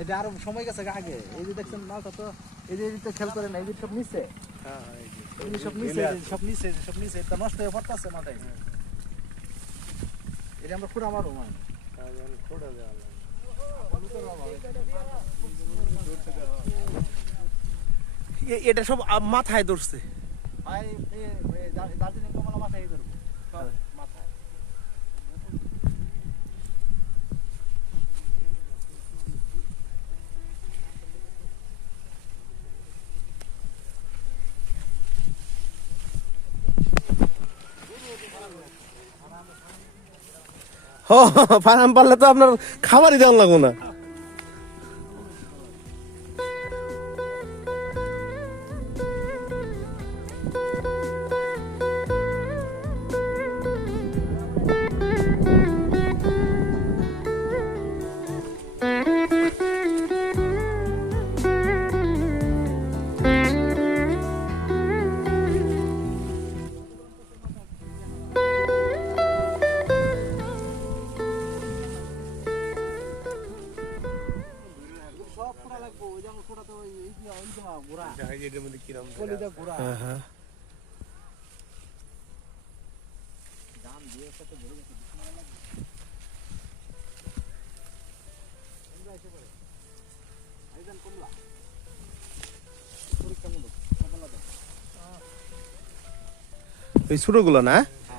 এটা আরও সময় গেছে আগে এই যে দেখছেন মালটা তো এই যে সব নিচে হ্যাঁ হ্যাঁ, এই সব নিচে সব নিচে সব নিচে নষ্ট হয়ে পড়তেছে মাথায় এটা আমরা খুঁড়া মারো মানে। হ্যাঁ, খোঁড়া দেওয়া এটা সব মাথায় ধরছে। দার্জিলিং কমলা মাথায় ধরবো। ফার্ম পারলে তো আপনার খাবারই দেওয়া লাগবো না। ওই ছোটগুলো না?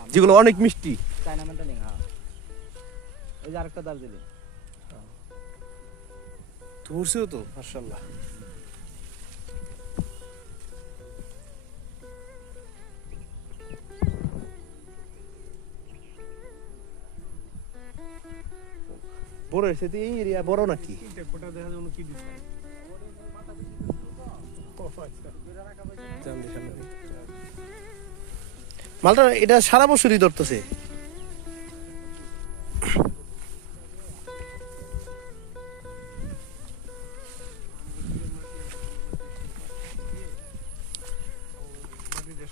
যেগুলো অনেক মিষ্টি। চায়না মেন্টালিং, হ্যাঁ। এই যে আরেকটা দার্জিলিং। ধরছেও তো মার্শাল্লাহ বড় এসে এই এরিয়া বড় নাকি? দিকে। মালটা এটা সারা বছরই ধরতেছে?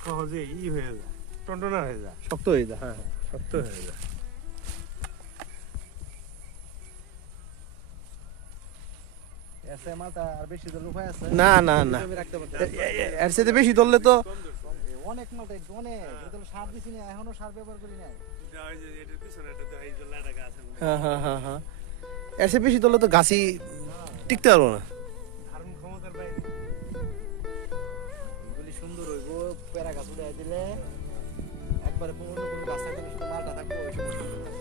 সহজে ই হয়ে যায় টন্টনা হয়ে যায়। শক্ত হয়ে যায়। হ্যাঁ শক্ত হয়ে যায়। আর বেশি দূর উপায় আছে? না না এর সাথে বেশি ধরলে তো অনেক মালটা অনেক। সার দিছি না এখনও সার ব্যবহার করি নাই। হ্যাঁ হ্যাঁ হ্যাঁ হ্যাঁ। এর সাথে বেশি ধরলে তো গাছই টিকতে পারব না। পেরা গাছ উঠে দিলে একবারে কোনো কোনো গাছ শুধু মালটা থাকবে ওই সময়।